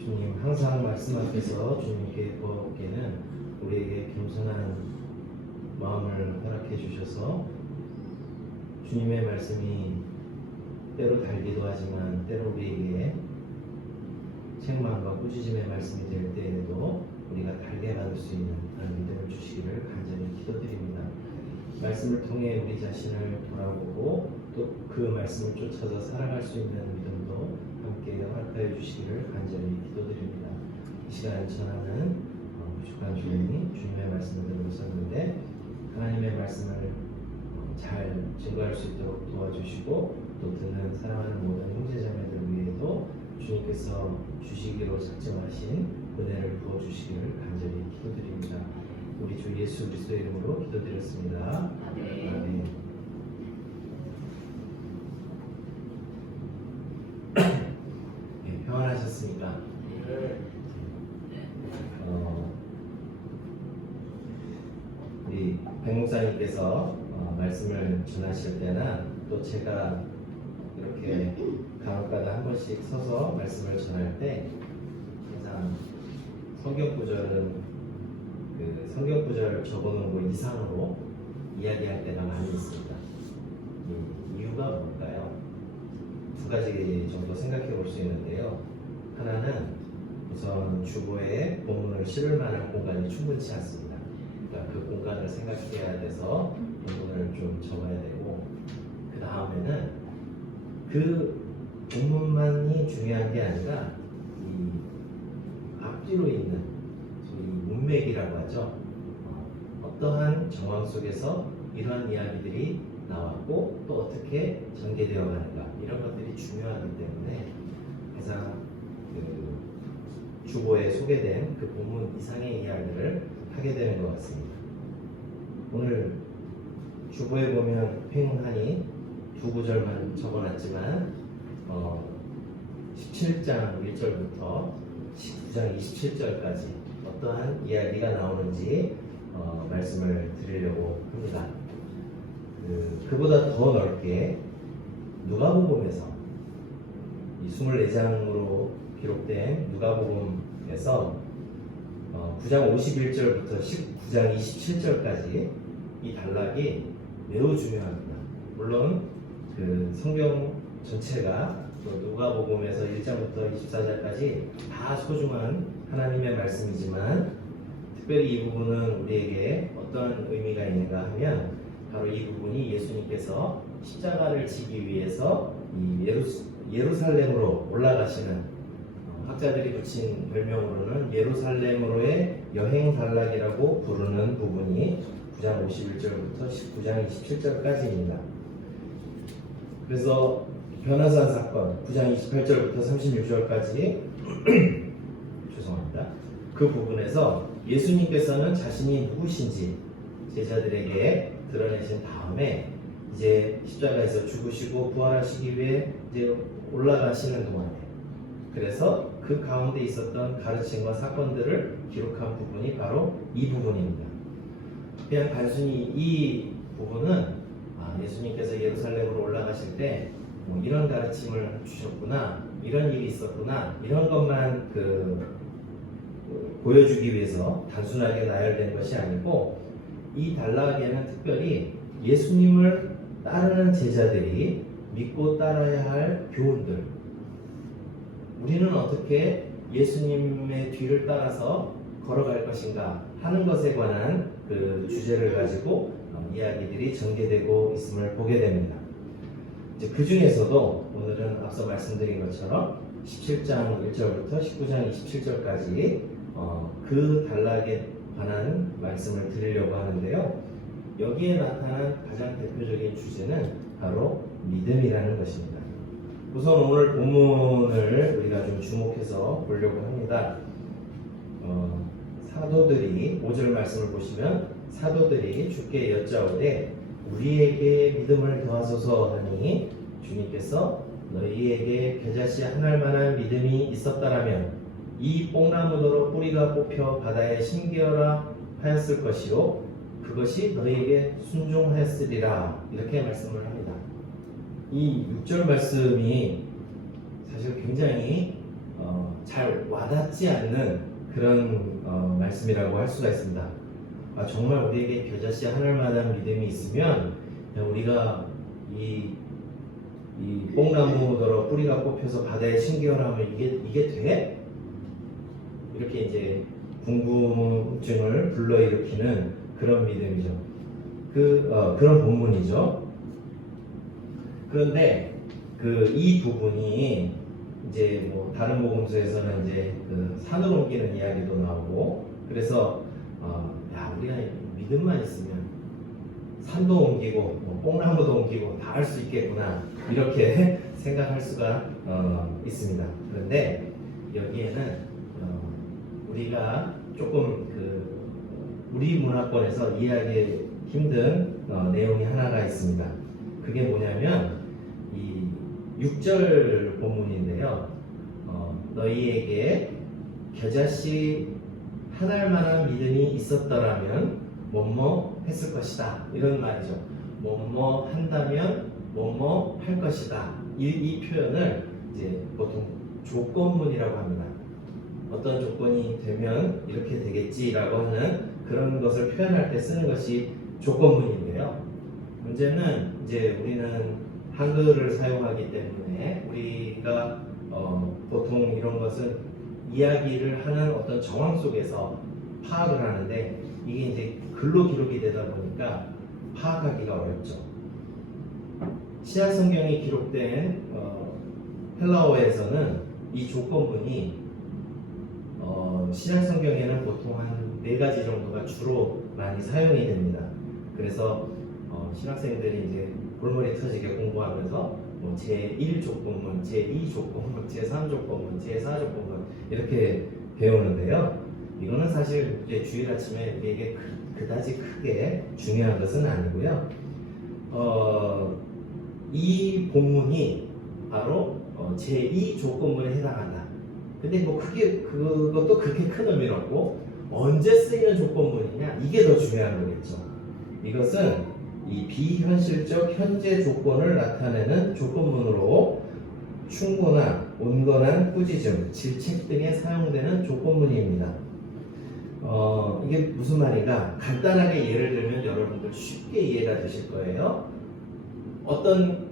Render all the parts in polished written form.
주님 항상 말씀 앞에서 주님께 구하옵기에는 우리에게 겸손한 마음을 허락해 주셔서 주님의 말씀이 때로 달기도 하지만 때로 우리에게 책망과 꾸짖음의 말씀이 될 때에도 우리가 달게 받을 수 있는 그런 믿음을 주시기를 간절히 기도드립니다. 말씀을 통해 우리 자신을 돌아보고 또 그 말씀을 쫓아서 살아갈 수 있는 믿음도 함께 허락하여 주시기를 간절히 기도드립니다. 이 시간 전하는 부족한 주님이 주님의 말씀을 들고 있었는데 하나님의 말씀을 잘 증거할 수 있도록 도와주시고 또 듣는 사랑하는 모든 형제자매들 위에도 주님께서 주시기로 작정하신 은혜를 부어주시기를 간절히 기도드립니다. 우리 주 예수 그리스도의 이름으로 기도드렸습니다. 아멘. 네, 평안하셨습니까? 우리 백 목사님께서 말씀을 전하실 때나 또 제가 이렇게 간혹가다 한 번씩 서서 말씀을 전할 때 항상 성경 구절을 적어놓은 거 이상으로 이야기할 때가 많이 있습니다. 이유가 뭘까요? 두 가지 정도 생각해 볼 수 있는데요. 하나는 우선 주보에 본문을 실을 만한 공간이 충분치 않습니다. 그러니까 그 공간을 생각해야 돼서 본문을 좀 적어야 되고, 그 다음에는 그 본문만이 중요한 게 아니라 이 앞뒤로 있는 소위 문맥이라고 하죠. 어떠한 정황 속에서 이러한 이야기들이 나왔고 또 어떻게 전개되어 가는가, 이런 것들이 중요하기 때문에 가장 주보에 소개된 그 본문 이상의 이야기를 하게 되는 것 같습니다. 오늘 주보에 보면 횡하니 두 구절만 적어놨지만 17장 1절부터 19장 27절까지 어떠한 이야기가 나오는지 말씀을 드리려고 합니다. 그보다 더 넓게 누가복음에서 이 24장으로 기록된 누가복음에서 9장 51절부터 19장 27절까지 이 단락이 매우 중요합니다. 물론 그 성경 전체가 누가복음에서 1장부터 24장까지 다 소중한 하나님의 말씀이지만 특별히 이 부분은 우리에게 어떤 의미가 있는가 하면 바로 이 부분이 예수님께서 십자가를 지기 위해서 이 예루살렘으로 올라가시는, 학자들이 붙인 별명으로는 예루살렘으로의 여행 단락이라고 부르는 부분이 9장 51절부터 19장 27절까지입니다. 그래서 변화산 사건 9장 28절부터 36절까지 죄송합니다. 그 부분에서 예수님께서는 자신이 누구신지 제자들에게 드러내신 다음에 이제 십자가에서 죽으시고 부활하시기 위해 이제 올라가시는 동안에, 그래서 그 가운데 있었던 가르침과 사건들을 기록한 부분이 바로 이 부분입니다. 그냥 단순히 이 부분은 예수님께서 예루살렘으로 올라가실 때 뭐 이런 가르침을 주셨구나, 이런 일이 있었구나, 이런 것만 보여주기 위해서 단순하게 나열된 것이 아니고, 이 단락에는 특별히 예수님을 따르는 제자들이 믿고 따라야 할 교훈들, 우리는 어떻게 예수님의 뒤를 따라서 걸어갈 것인가 하는 것에 관한 그 주제를 가지고 이야기들이 전개되고 있음을 보게 됩니다. 이제 그 중에서도 오늘은 앞서 말씀드린 것처럼 17장 1절부터 19장 27절까지 그 단락에 관한 말씀을 드리려고 하는데요. 여기에 나타난 가장 대표적인 주제는 바로 믿음이라는 것입니다. 우선 오늘 본문을 우리가 좀 주목해서 보려고 합니다. 사도들이 5절 말씀을 보시면 사도들이 주께 여짜오되 우리에게 믿음을 더하소서 하니 주님께서 너희에게 겨자씨 한 알만한 믿음이 있었다라면 이 뽕나무더러 뿌리가 뽑혀 바다에 심기어라 하였을 것이요 그것이 너희에게 순종하였으리라, 이렇게 말씀을 합니다. 이 6절 말씀이 사실 굉장히 잘 와닿지 않는 그런 말씀이라고 할 수가 있습니다. 정말 우리에게 겨자씨 하늘만한 믿음이 있으면 우리가 이 뽕나무더러 뿌리가 뽑혀서 바다에 신기하면 이게 돼? 이렇게 이제 궁금증을 불러일으키는 그런 믿음이죠. 그런 본문이죠. 그런데 이 부분이 이제 뭐 다른 복음서에서는 이제 산으로 옮기는 이야기도 나오고, 그래서 우리가 믿음만 있으면 산도 옮기고 뽕나무도 옮기고 다 할 수 있겠구나, 이렇게 생각할 수가 있습니다. 그런데 여기에는 우리가 조금 우리 문화권에서 이해하기 힘든 내용이 하나가 있습니다. 그게 뭐냐면 이 6절 본문인데요. 너희에게 겨자씨 한 알만한 믿음이 있었더라면 뭐뭐 했을 것이다, 이런 말이죠. 뭐뭐 한다면 뭐뭐 할 것이다. 이 표현을 이제 보통 조건문이라고 합니다. 어떤 조건이 되면 이렇게 되겠지라고 하는 그런 것을 표현할 때 쓰는 것이 조건문인데요. 문제는 이제 우리는 한글을 사용하기 때문에 우리가 보통 이런 것은 이야기를 하는 어떤 정황 속에서 파악을 하는데, 이게 이제 글로 기록이 되다 보니까 파악하기가 어렵죠. 신약 성경이 기록된 헬라어에서는 이 조건문이 신약 성경에는 보통 한 4가지 정도가 주로 많이 사용이 됩니다. 그래서 신학생들이 이제 골머리 터지게 공부하면서 뭐 제1 조건문, 제2 조건문, 제3 조건문, 제4 조건문 이렇게 배우는데요. 이거는 사실 이제 주일 아침에 우리에게 그다지 크게 중요한 것은 아니고요. 이 본문이 바로 제2 조건문에 해당한다. 근데 뭐 그것도 그렇게 큰 의미는 없고, 언제 쓰이는 조건문이냐, 이게 더 중요한 거겠죠. 이것은 이 비현실적 현재 조건을 나타내는 조건문으로 충고나 온건한 꾸짖음, 질책 등에 사용되는 조건문입니다. 이게 무슨 말인가? 간단하게 예를 들면 여러분들 쉽게 이해가 되실 거예요. 어떤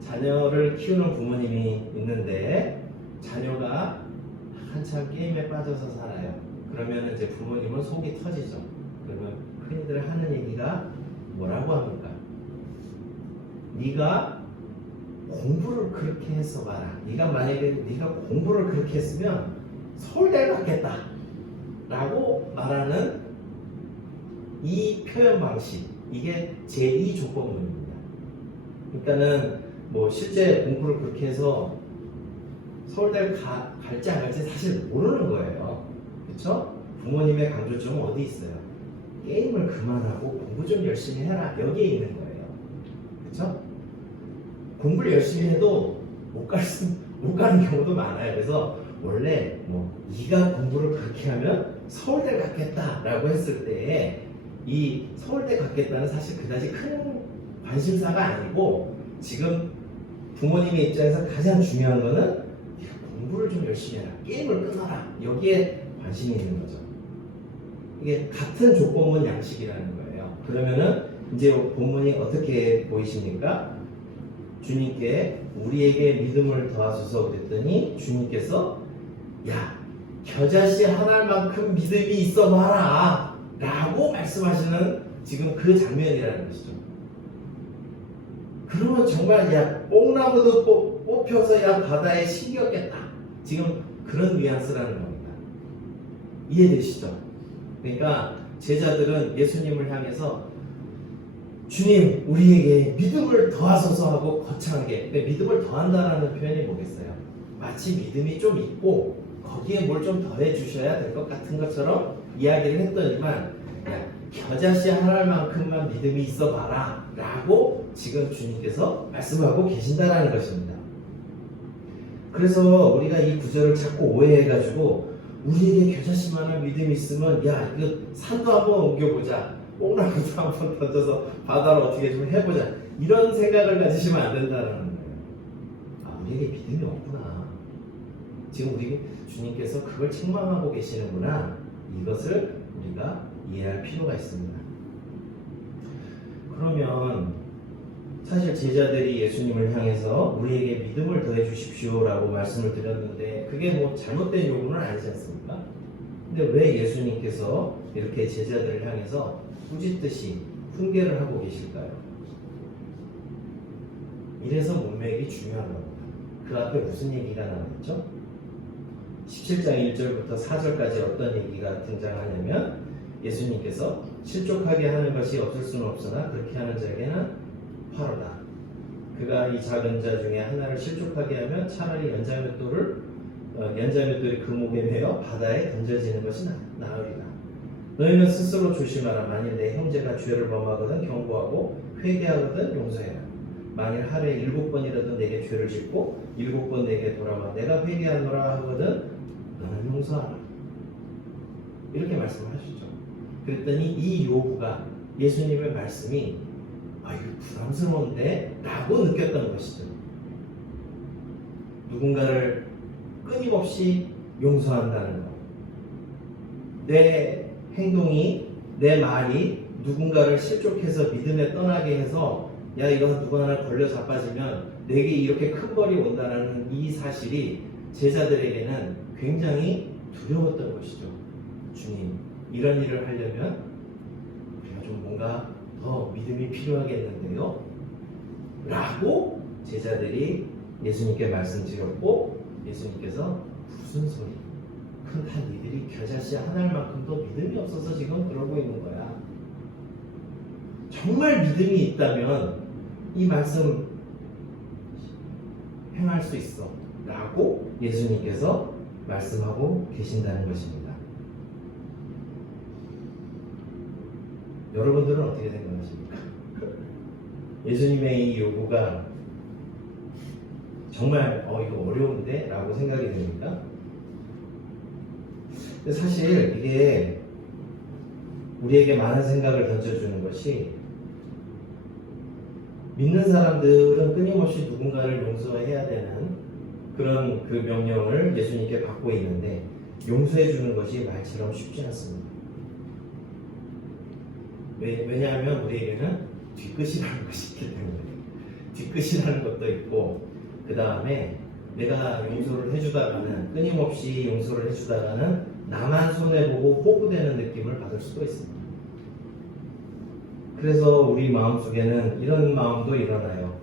자녀를 키우는 부모님이 있는데 자녀가 한참 게임에 빠져서 살아요. 그러면 이제 부모님은 속이 터지죠. 그러면 흔히들 하는 얘기가 뭐라고 합니까? 네가 공부를 그렇게 해서 봐라. 네가 공부를 그렇게 했으면 서울대를 갔겠다 라고 말하는 이 표현 방식, 이게 제2 조건문입니다. 그러니까는 뭐 실제 공부를 그렇게 해서 서울대를 갈지 안 갈지 사실 모르는 거예요. 그렇죠? 부모님의 강조점은 어디 있어요? 게임을 그만하고 공부 좀 열심히 해라, 여기에 있는 거예요. 그렇죠? 공부를 열심히 해도 못 가는 경우도 많아요. 그래서 원래 네가 공부를 그렇게 하면 서울대 갔겠다라고 했을 때에 이 서울대 갔겠다는 사실 그다지 큰 관심사가 아니고, 지금 부모님의 입장에서 가장 중요한 거는 네가 공부를 좀 열심히 해라, 게임을 끊어라, 여기에 관심이 있는 거죠. 이게 같은 조건문 양식이라는 거예요. 그러면은 이제 본문이 어떻게 보이십니까? 주님께 우리에게 믿음을 더하소서 그랬더니 주님께서 겨자씨 하나만큼 믿음이 있어 봐라 라고 말씀하시는 지금 그 장면이라는 것이죠. 그러면 정말 뽕나무도 뽑혀서 바다에 신기었겠다, 지금 그런 뉘앙스라는 겁니다. 이해되시죠? 그러니까 제자들은 예수님을 향해서 주님 우리에게 믿음을 더하소서 하고 거창하게, 근데 믿음을 더한다라는 표현이 뭐겠어요? 마치 믿음이 좀 있고 거기에 뭘 좀 더해 주셔야 될 것 같은 것처럼 이야기를 했더니만 겨자씨 하나만큼만 믿음이 있어 봐라 라고 지금 주님께서 말씀하고 계신다라는 것입니다. 그래서 우리가 이 구절을 자꾸 오해해가지고 우리에게 겨자씨만한 믿음이 있으면 이거 산도 한번 옮겨보자, 뽕나무도 한번 던져서 바다를 어떻게 좀 해보자, 이런 생각을 가지시면 안 된다는 거예요. 우리에게 믿음이 없구나. 지금 우리 주님께서 그걸 책망하고 계시는구나. 이것을 우리가 이해할 필요가 있습니다. 그러면 사실 제자들이 예수님을 향해서 우리에게 믿음을 더해 주십시오라고 말씀을 드렸는데 그게 뭐 잘못된 요구는 아니지 않습니까? 근데 왜 예수님께서 이렇게 제자들을 향해서 꾸짖듯이 훈계를 하고 계실까요? 이래서 문맥이 중요한 겁니다. 그 앞에 무슨 얘기가 나왔죠? 17장 1절부터 4절까지 어떤 얘기가 등장하냐면 예수님께서 실족하게 하는 것이 없을 수는 없으나 그렇게 하는 자에게는 화로다. 그가 이 작은 자 중에 하나를 실족하게 하면 차라리 연자맷돌이 그 목에 매어 바다에 던져지는 것이 나으리라. 너희는 스스로 조심하라. 만일 내 형제가 죄를 범하거든 경고하고 회개하거든 용서해라. 만일 하루에 7번이라도 내게 죄를 짓고 7번 내게 돌아와 내가 회개하노라 하거든 너는 용서하라. 이렇게 말씀하시죠. 그랬더니 이 요구가 예수님의 말씀이 이거 부담스러운데 라고 느꼈던 것이죠. 누군가를 끊임없이 용서한다는 것. 내 행동이 내 말이 누군가를 실족해서 믿음에 떠나게 해서 야 이거 누가 하나 걸려 자빠지면 내게 이렇게 큰 벌이 온다는 이 사실이 제자들에게는 굉장히 두려웠던 것이죠. 주님 이런 일을 하려면 우리가 좀 뭔가 더 믿음이 필요하겠는데요 라고 제자들이 예수님께 말씀드렸고 예수님께서 무슨 소리 그건 다 니들이 겨자씨 하나만큼도 믿음이 없어서 지금 그러고 있는 거야. 정말 믿음이 있다면 이 말씀 행할 수 있어 라고 예수님께서 말씀하고 계신다는 것입니다. 여러분들은 어떻게 생각하십니까? 예수님의 이 요구가 정말 이거 어려운데? 라고 생각이 됩니까? 근데 사실 이게 우리에게 많은 생각을 던져주는 것이 믿는 사람들은 끊임없이 누군가를 용서해야 되는 그런 그 명령을 예수님께 받고 있는데 용서해 주는 것이 말처럼 쉽지 않습니다. 왜냐하면 우리에게는 뒤끝이라는 것이 있기 때문에 뒤끝이라는 것도 있고 그 다음에 내가 용서를 해주다가는 끊임없이 용서를 해주다가는 나만 손해보고 호구되는 느낌을 받을 수도 있습니다. 그래서 우리 마음속에는 이런 마음도 일어나요.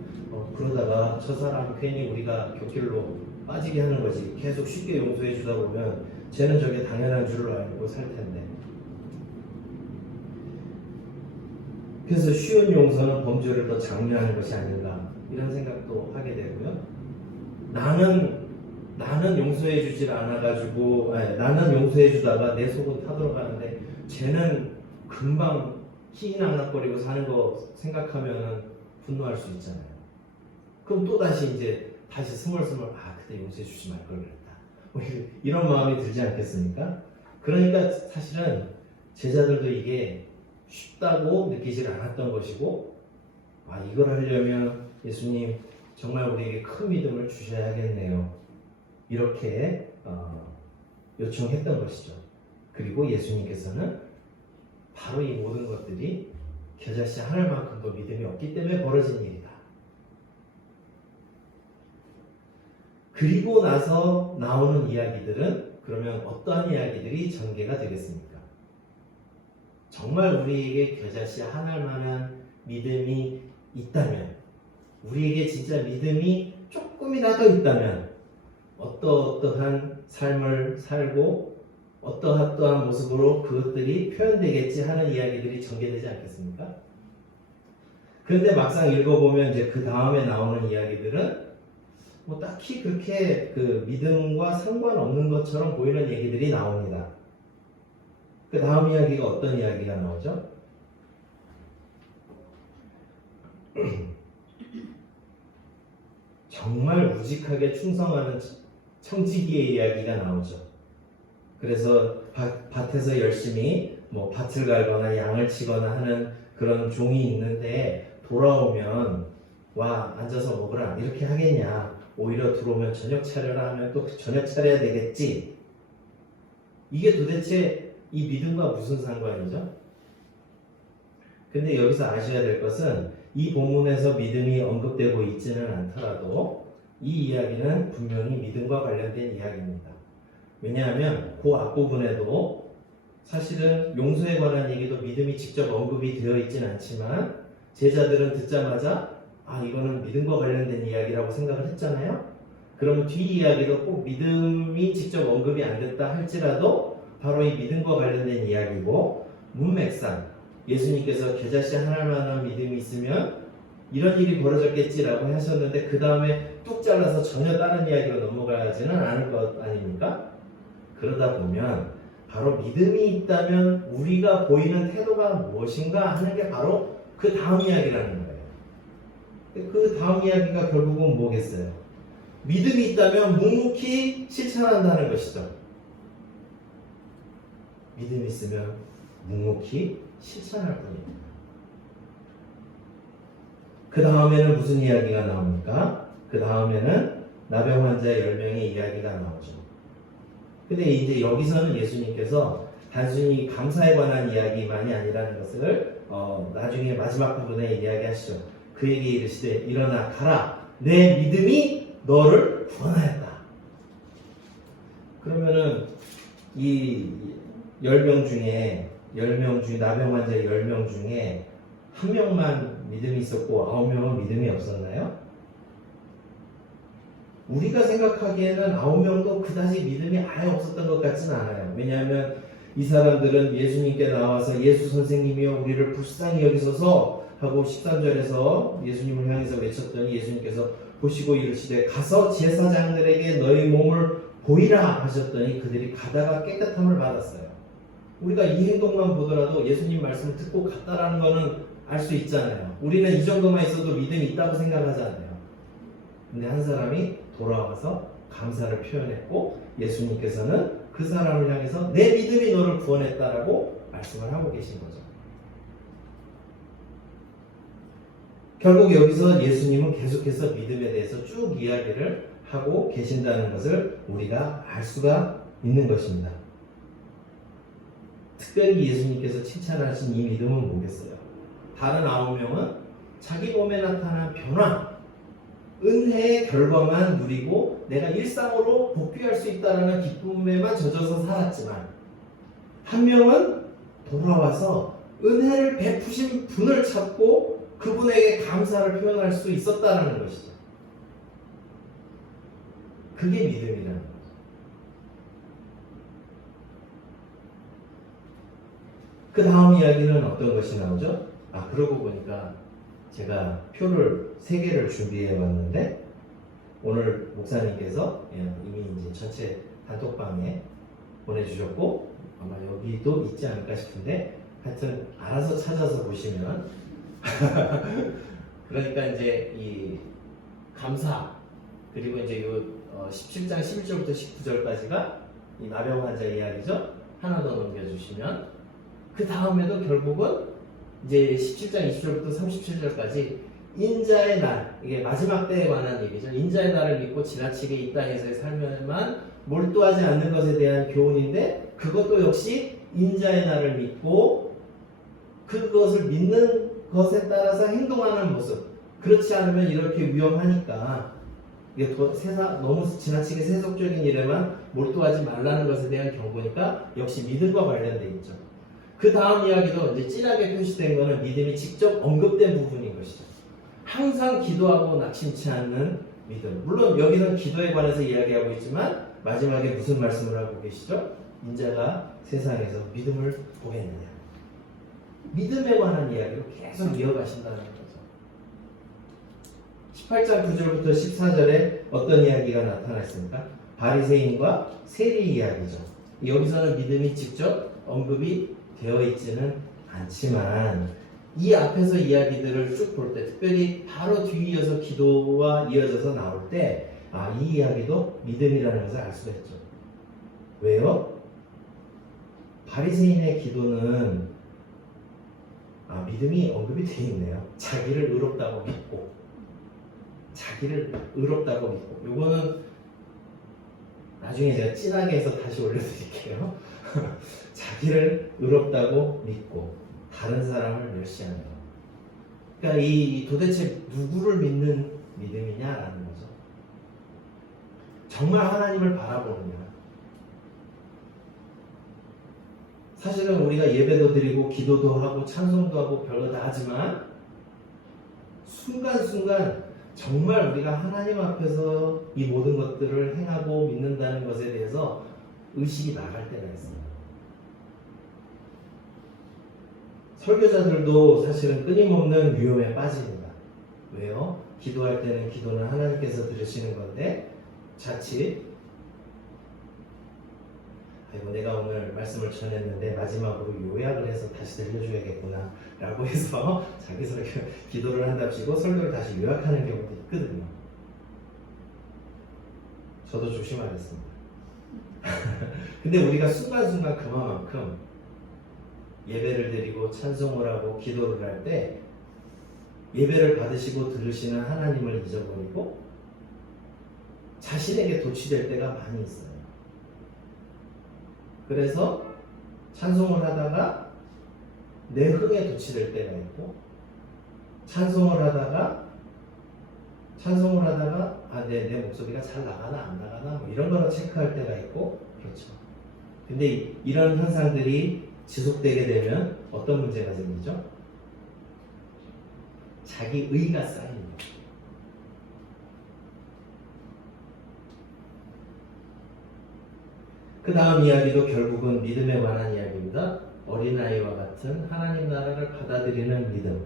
그러다가 저 사람 괜히 우리가 곁길로 빠지게 하는 거지. 계속 쉽게 용서해 주다 보면 쟤는 저게 당연한 줄로 알고 살 텐데. 그래서 쉬운 용서는 범죄를 더 장려하는 것이 아닌가 이런 생각도 하게 되고요. 나는 용서해 주질 않아가지고 나는 용서해 주다가 내 속은 타들어가는데 쟤는 금방 희희낙낙거리고 사는 거 생각하면 분노할 수 있잖아요. 그럼 또 다시 스멀스멀 그때 용서해 주지 말 걸 그랬다. 뭐 이런 마음이 들지 않겠습니까? 그러니까 사실은 제자들도 이게 쉽다고 느끼질 않았던 것이고 이걸 하려면 예수님 정말 우리에게 큰 믿음을 주셔야겠네요. 이렇게 요청했던 것이죠. 그리고 예수님께서는 바로 이 모든 것들이 겨자씨 하늘만큼도 믿음이 없기 때문에 벌어진 일이다. 그리고 나서 나오는 이야기들은 그러면 어떠한 이야기들이 전개가 되겠습니까? 정말 우리에게 겨자씨 하늘만한 믿음이 있다면 우리에게 진짜 믿음이 조금이라도 있다면 어떠한 삶을 살고 어떠한 모습으로 그것들이 표현되겠지 하는 이야기들이 전개되지 않겠습니까? 그런데 막상 읽어보면 이제 그 다음에 나오는 이야기들은 뭐 딱히 그렇게 그 믿음과 상관없는 것처럼 보이는 얘기들이 나옵니다. 그 다음 이야기가 어떤 이야기가 나오죠? 정말 우직하게 충성하는 청지기의 이야기가 나오죠. 그래서 밭에서 열심히 뭐 밭을 갈거나 양을 치거나 하는 그런 종이 있는데 돌아오면 와 앉아서 먹으라 이렇게 하겠냐. 오히려 들어오면 저녁 차려라 하면 또 저녁 차려야 되겠지. 이게 도대체 이 믿음과 무슨 상관이죠? 근데 여기서 아셔야 될 것은 이 본문에서 믿음이 언급되고 있지는 않더라도 이 이야기는 분명히 믿음과 관련된 이야기입니다. 왜냐하면 그 앞부분에도 사실은 용서에 관한 얘기도 믿음이 직접 언급이 되어 있지는 않지만 제자들은 듣자마자 이거는 믿음과 관련된 이야기라고 생각을 했잖아요. 그러면 뒤 이야기도 꼭 믿음이 직접 언급이 안 됐다 할지라도 바로 이 믿음과 관련된 이야기고 문맥상 예수님께서 겨자씨 하나만한 믿음이 있으면 이런 일이 벌어졌겠지라고 하셨는데 그 다음에 뚝 잘라서 전혀 다른 이야기로 넘어가지는 않을 것 아닙니까? 그러다 보면 바로 믿음이 있다면 우리가 보이는 태도가 무엇인가 하는 게 바로 그 다음 이야기라는 거예요. 그 다음 이야기가 결국은 뭐겠어요? 믿음이 있다면 묵묵히 실천한다는 것이죠. 믿음이 있으면 묵묵히 실천할 뿐입니다. 그 다음에는 무슨 이야기가 나옵니까? 그 다음에는 나병 환자 10명의 이야기가 나오죠. 근데 이제 여기서는 예수님께서 단순히 감사에 관한 이야기만이 아니라는 것을 나중에 마지막 부분에 이야기하시죠. 그에게 이르시되 일어나 가라. 내 믿음이 너를 구원하였다. 그러면은 이 10명 중에 나병 환자 10명 중에 한 명만 믿음이 있었고 9명은 믿음이 없었나요? 우리가 생각하기에는 9명도 그다지 믿음이 아예 없었던 것 같지는 않아요. 왜냐하면 이 사람들은 예수님께 나와서 예수 선생님이여 우리를 불쌍히 여기소서 하고 13절에서 예수님을 향해서 외쳤더니 예수님께서 보시고 이르시되 가서 제사장들에게 너희 몸을 보이라 하셨더니 그들이 가다가 깨끗함을 받았어요. 우리가 이 행동만 보더라도 예수님 말씀을 듣고 갔다라는 거는 알 수 있잖아요. 우리는 이 정도만 있어도 믿음이 있다고 생각하잖아요. 근데 한 사람이 돌아와서 감사를 표현했고 예수님께서는 그 사람을 향해서 내 믿음이 너를 구원했다라고 말씀을 하고 계신 거죠. 결국 여기서 예수님은 계속해서 믿음에 대해서 쭉 이야기를 하고 계신다는 것을 우리가 알 수가 있는 것입니다. 특별히 예수님께서 칭찬하신 이 믿음은 뭐겠어요? 다른 9명은 자기 몸에 나타난 변화, 은혜의 결과만 누리고 내가 일상으로 복귀할 수 있다는 기쁨에만 젖어서 살았지만 한 명은 돌아와서 은혜를 베푸신 분을 찾고 그분에게 감사를 표현할 수 있었다는 것이죠. 그게 믿음이라는 거죠. 그 다음 이야기는 어떤 것이 나오죠? 그러고 보니까 제가 표를 3개를 준비해 왔는데 오늘 목사님께서 이미 이제 전체 단톡방에 보내주셨고 아마 여기도 있지 않을까 싶은데 하여튼 알아서 찾아서 보시면 그러니까 이제 이 감사 그리고 이제 요 17장 11절부터 19절까지가 이 나병 환자 이야기죠. 하나 더 넘겨주시면 그 다음에도 결국은 이제 17장 20절부터 37절까지 인자의 날, 이게 마지막 때에 관한 얘기죠. 인자의 날을 믿고 지나치게 이 땅에서의 삶에만 몰두하지 않는 것에 대한 교훈인데 그것도 역시 인자의 날을 믿고 그것을 믿는 것에 따라서 행동하는 모습. 그렇지 않으면 이렇게 위험하니까 이게 너무 지나치게 세속적인 일에만 몰두하지 말라는 것에 대한 경고니까 역시 믿음과 관련되어 있죠. 그 다음 이야기도 이제 진하게 표시된 것은 믿음이 직접 언급된 부분인 것이죠. 항상 기도하고 낙심치 않는 믿음. 물론 여기는 기도에 관해서 이야기하고 있지만 마지막에 무슨 말씀을 하고 계시죠? 인자가 세상에서 믿음을 보겠느냐. 믿음에 관한 이야기로 계속 이어가신다는 거죠. 18장 9절부터 14절에 어떤 이야기가 나타났습니까? 바리새인과 세리 이야기죠. 여기서는 믿음이 직접 언급이 되어 있지는 않지만 이 앞에서 이야기들을 쭉 볼 때 특별히 바로 뒤이어서 기도와 이어져서 나올 때 이 이야기도 믿음이라는 것을 알 수가 있죠. 왜요? 바리새인의 기도는 믿음이 언급이 되어 있네요. 자기를 의롭다고 믿고 자기를 의롭다고 믿고, 요거는 나중에 제가 진하게 해서 다시 올려드릴게요. 자기를 의롭다고 믿고 다른 사람을 멸시하는 것. 그러니까 이 도대체 누구를 믿는 믿음이냐라는 거죠. 정말 하나님을 바라보느냐. 사실은 우리가 예배도 드리고 기도도 하고 찬송도 하고 별거 다 하지만 순간순간 정말 우리가 하나님 앞에서 이 모든 것들을 행하고 믿는다는 것에 대해서 의식이 나갈 때가 있습니다. 설교자들도 사실은 끊임없는 위험에 빠집니다. 왜요? 기도할 때는 기도는 하나님께서 들으시는 건데 자칫 아이고 내가 오늘 말씀을 전했는데 마지막으로 요약을 해서 다시 들려줘야겠구나 라고 해서 자기 설교 기도를 한답시고 설교를 다시 요약하는 경우도 있거든요. 저도 조심하겠습니다. 근데 우리가 순간순간 그만큼 예배를 드리고 찬송을 하고 기도를 할 때 예배를 받으시고 들으시는 하나님을 잊어버리고 자신에게 도취될 때가 많이 있어요. 그래서 찬송을 하다가 내 흥에 도취될 때가 있고 찬송을 하다가 내 목소리가 잘 나가나 안 나가나 뭐 이런 거를 체크할 때가 있고 그렇죠. 근데 이런 현상들이 지속되게 되면 어떤 문제가 생기죠? 자기 의가 쌓입니다. 그 다음 이야기도 결국은 믿음에 관한 이야기입니다. 어린아이와 같은 하나님 나라를 받아들이는 믿음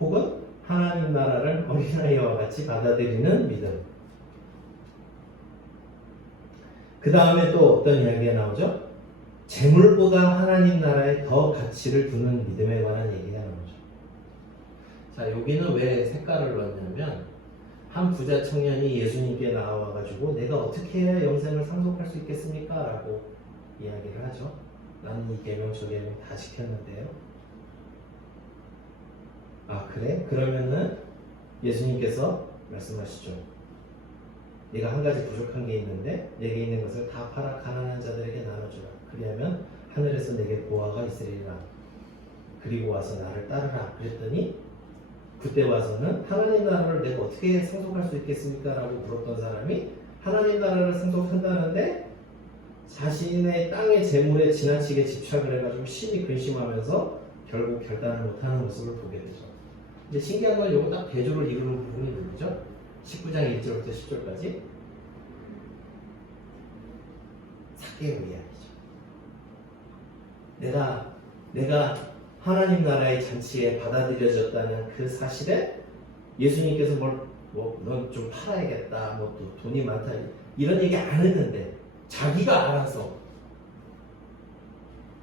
혹은 하나님 나라를 어린아이와 같이 받아들이는 믿음. 그 다음에 또 어떤 이야기가 나오죠? 재물보다 하나님 나라에 더 가치를 두는 믿음에 관한 얘기가 나오죠. 자, 여기는 왜 색깔을 넣었냐면 한 부자 청년이 예수님께 나와가지고 내가 어떻게 해야 영생을 상속할 수 있겠습니까? 라고 이야기를 하죠. 나는 이 계명 저 계명 다 지켰는데요. 아 그래? 그러면은 예수님께서 말씀하시죠. 네가 한 가지 부족한 게 있는데 내게 있는 것을 다 팔아 가난한 자들에게 나눠주라. 그리하면 하늘에서 내게 보화가 있으리라. 그리고 와서 나를 따르라. 그랬더니 그때 와서는 하나님 나라를 내가 어떻게 상속할 수 있겠습니까? 라고 물었던 사람이 하나님 나라를 상속한다는데 자신의 땅의 재물에 지나치게 집착을 해가지고 심히 근심하면서 결국 결단을 못하는 모습을 보게 되죠. 근데 신기한 건 요거 딱 대조를 이루는 부분이 뭐죠? 19장 1절부터 10절까지 삭개의 이야기죠. 내가 하나님 나라의 잔치에 받아들여졌다는 그 사실에 예수님께서 넌 좀 팔아야겠다, 뭐 또 돈이 많다 이런 얘기 안 했는데 자기가 알아서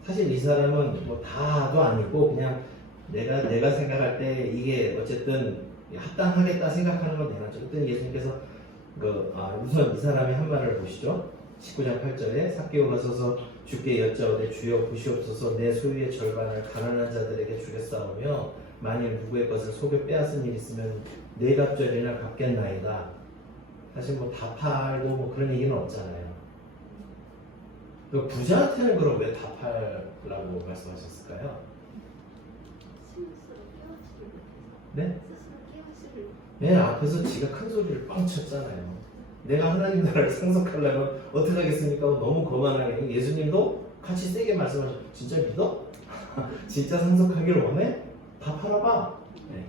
사실 이 사람은 뭐 다도 아니고 그냥 내가 생각할 때 이게 어쨌든 합당하겠다 생각하는 건 되나. 어쨌든 예수님께서 우선 이 사람이 한 말을 보시죠. 19장 8절에 삭개오가 서서 주께 여짜오되 주여 보시옵소서 내 소유의 절반을 가난한 자들에게 주겠사오며 만일 누구의 것을 속여 빼앗은 일 있으면 네 갑절이나 갚겠나이다. 사실 뭐 다 팔고 뭐 그런 얘기는 없잖아요. 부자한테는 그럼 왜 다 팔라고 말씀하셨을까요? 네? 네, 앞에서 지가 큰 소리를 뻥 쳤잖아요. 내가 하나님 나라를 상속하려면 어떻게 하겠습니까? 너무 거만하게. 예수님도 같이 세게 말씀하셨죠. 진짜 믿어? 진짜 상속하기를 원해? 다 팔아봐. 네.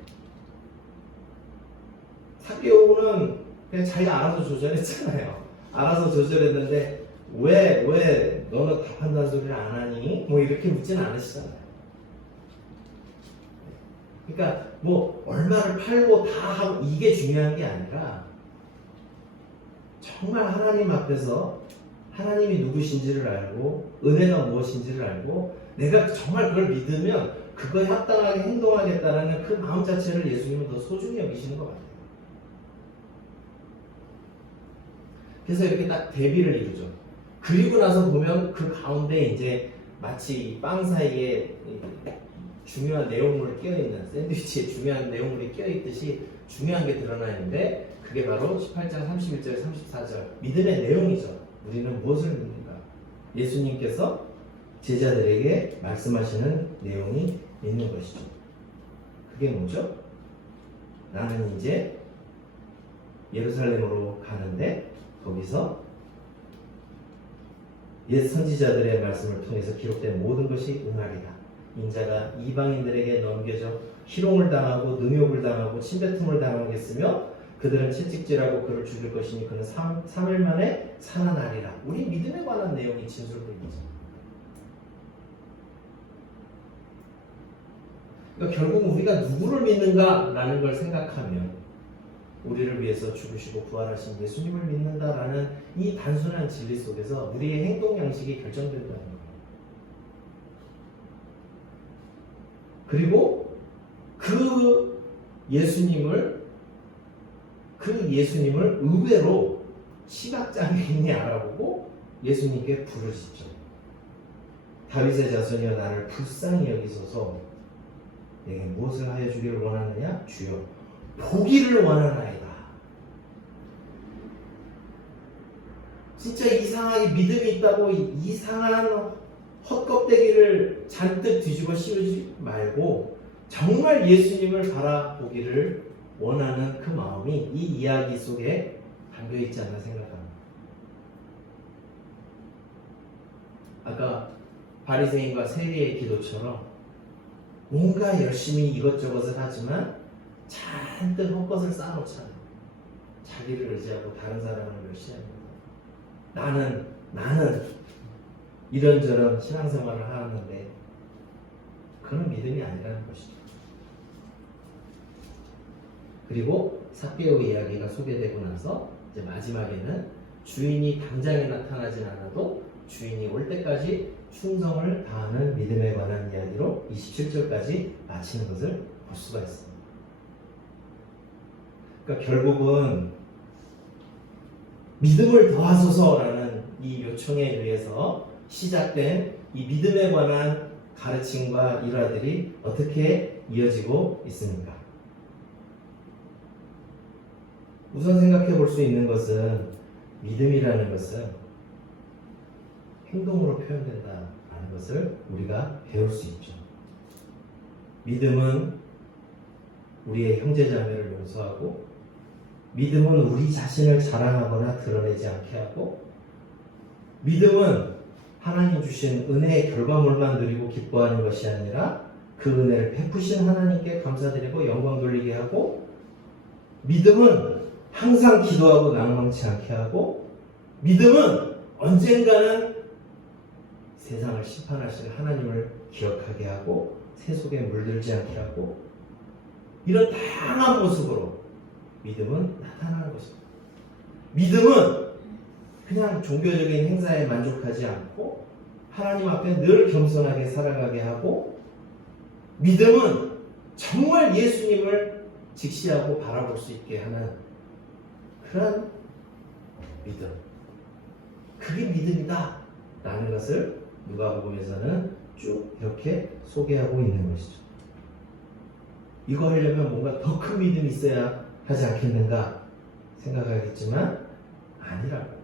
삭개오는 그냥 자기 알아서 조절했잖아요. 알아서 조절했는데 왜 너는 다 판다는 소리를 안 하니? 뭐 이렇게 묻지는 않으시잖아요. 그러니까 뭐 얼마를 팔고 다 하고 이게 중요한 게 아니라 정말 하나님 앞에서 하나님이 누구신지를 알고 은혜가 무엇인지를 알고 내가 정말 그걸 믿으면 그거에 합당하게 행동하겠다는 그 마음 자체를 예수님은 더 소중히 여기시는 것 같아요. 그래서 이렇게 딱 대비를 이루죠. 그리고 나서 보면 그 가운데 이제 마치 빵 사이에 중요한 내용물이 끼어있는, 샌드위치에 중요한 내용물이 끼어있듯이 중요한 게 드러나 있는데, 그게 바로 18장 31절 34절 믿음의 내용이죠. 우리는 무엇을 믿는가? 예수님께서 제자들에게 말씀하시는 내용이 있는 것이죠. 그게 뭐죠? 나는 이제 예루살렘으로 가는데 거기서 옛 선지자들의 말씀을 통해서 기록된 모든 것이 응하리라. 인자가 이방인들에게 넘겨져 희롱을 당하고 능욕을 당하고 침뱉음을 당하겠으며 그들은 채찍질하고 그를 죽일 것이니 그는 3일 만에 살아나리라. 우리 믿음에 관한 내용이 진술되고 있죠. 그러니까 결국 우리가 누구를 믿는가라는 걸 생각하면 우리를 위해서 죽으시고 부활하신 예수님을 믿는다라는 이 단순한 진리 속에서 우리의 행동 양식이 결정된다는 거예요. 그리고 그 예수님을 의외로 시각장애인이 알아보고 예수님께 부르시죠. 다윗의 자손이여 나를 불쌍히 여기소서. 내게 무엇을 하여 주기를 원하느냐? 주여 보기를 원하나이다. 진짜 이상하게 믿음이 있다고 이상한 헛껍데기를 잔뜩 뒤집어 씌우지 말고 정말 예수님을 바라보기를 원하는 그 마음이 이 이야기 속에 담겨있지 않나 생각합니다. 아까 바리새인과 세리의 기도처럼 뭔가 열심히 이것저것을 하지만 잔뜩 헛것을 쌓아놓잖아요. 자기를 의지하고 다른 사람을 멸시합니다. 나는 이런저런 신앙생활을 하는데 그런 믿음이 아니라는 것이죠. 그리고 삭개오 이야기가 소개되고 나서 이제 마지막에는 주인이 당장에 나타나진 않아도 주인이 올 때까지 충성을 다하는 믿음에 관한 이야기로 27절까지 마치는 것을 볼 수가 있습니다. 그러니까 결국은 믿음을 더하소서라는 이 요청에 의해서 시작된 이 믿음에 관한 가르침과 일화들이 어떻게 이어지고 있습니까? 우선 생각해 볼 수 있는 것은 믿음이라는 것은 행동으로 표현된다는 것을 우리가 배울 수 있죠. 믿음은 우리의 형제자매를 용서하고, 믿음은 우리 자신을 자랑하거나 드러내지 않게 하고, 믿음은 하나님 주신 은혜의 결과물만 누리고 기뻐하는 것이 아니라 그 은혜를 베푸신 하나님께 감사드리고 영광 돌리게 하고, 믿음은 항상 기도하고 낭망치 않게 하고, 믿음은 언젠가는 세상을 심판하실 하나님을 기억하게 하고 세속에 물들지 않게 하고, 이런 다양한 모습으로 믿음은 나타나는 것입니다. 믿음은 그냥 종교적인 행사에 만족하지 않고 하나님 앞에 늘 겸손하게 살아가게 하고, 믿음은 정말 예수님을 직시하고 바라볼 수 있게 하는 그런 믿음, 그게 믿음이다 라는 것을 누가복음에서는 쭉 이렇게 소개하고 있는 것이죠. 이거 하려면 뭔가 더 큰 믿음이 있어야 하지 않겠는가 생각하겠지만 아니라고.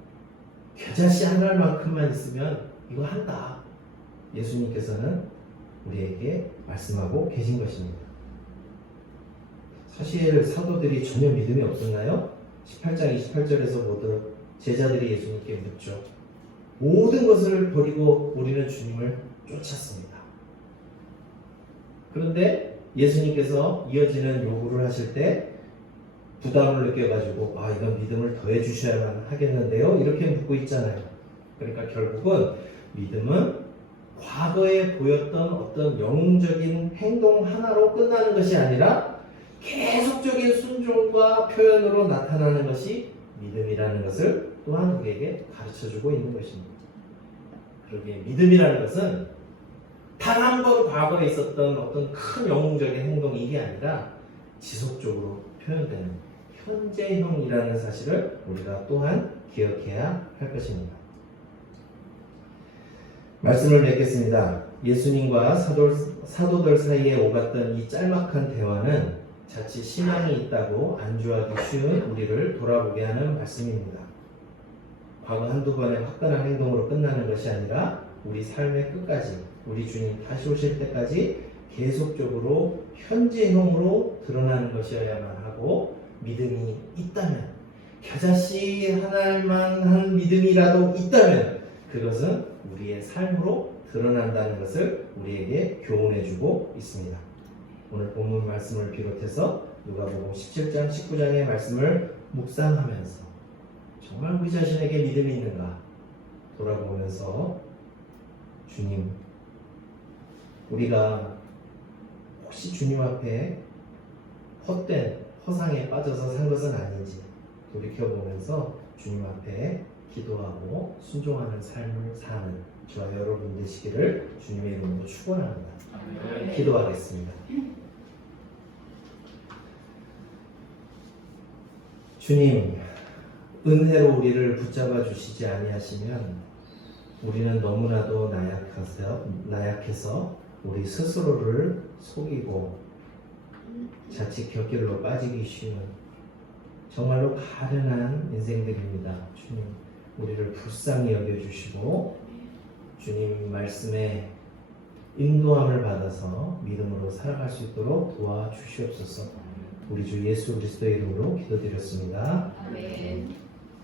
겨자씨 한 알만큼만 있으면 이거 한다. 예수님께서는 우리에게 말씀하고 계신 것입니다. 사실 사도들이 전혀 믿음이 없었나요? 18장 28절에서 보듯 제자들이 예수님께 묻죠. 모든 것을 버리고 우리는 주님을 쫓았습니다. 그런데 예수님께서 이어지는 요구를 하실 때 부담을 느껴가지고 이건 믿음을 더해 주셔야만 하겠는데요? 이렇게 묻고 있잖아요. 그러니까 결국은 믿음은 과거에 보였던 어떤 영웅적인 행동 하나로 끝나는 것이 아니라 계속적인 순종과 표현으로 나타나는 것이 믿음이라는 것을 또한 우리에게 가르쳐주고 있는 것입니다. 그러기에 믿음이라는 것은 단 한 번 과거에 있었던 어떤 큰 영웅적인 행동이 이게 아니라 지속적으로 표현되는 현재형이라는 사실을 우리가 또한 기억해야 할 것입니다. 말씀을 맺겠습니다. 예수님과 사도들 사이에 오갔던 이 짤막한 대화는 자칫 신앙이 있다고 안주하기 쉬운 우리를 돌아보게 하는 말씀입니다. 과거 한두 번의 화끈한 행동으로 끝나는 것이 아니라 우리 삶의 끝까지, 우리 주님 다시 오실 때까지 계속적으로 현재형으로 드러나는 것이어야만 하고, 믿음이 있다면, 겨자씨 하나만한 믿음이라도 있다면 그것은 우리의 삶으로 드러난다는 것을 우리에게 교훈해주고 있습니다. 오늘 본문 말씀을 비롯해서 누가복음 17장, 19장의 말씀을 묵상하면서 정말 우리 자신에게 믿음이 있는가 돌아보면서, 주님, 우리가 혹시 주님 앞에 헛된 허상에 빠져서 산 것은 아닌지 돌이켜보면서 주님 앞에 기도하고 순종하는 삶을 사는 저와 여러분 되시기를 주님의 이름으로 축원합니다. 기도하겠습니다. 주님, 은혜로 우리를 붙잡아 주시지 아니하시면 우리는 너무나도 나약해서 우리 스스로를 속이고 자칫 곁길로 빠지기 쉬운 정말로 가련한 인생들입니다. 주님, 우리를 불쌍히 여겨주시고 주님 말씀에 인도함을 받아서 믿음으로 살아갈 수 있도록 도와주시옵소서. 우리 주 예수 그리스도의 이름으로 기도드렸습니다. 아멘.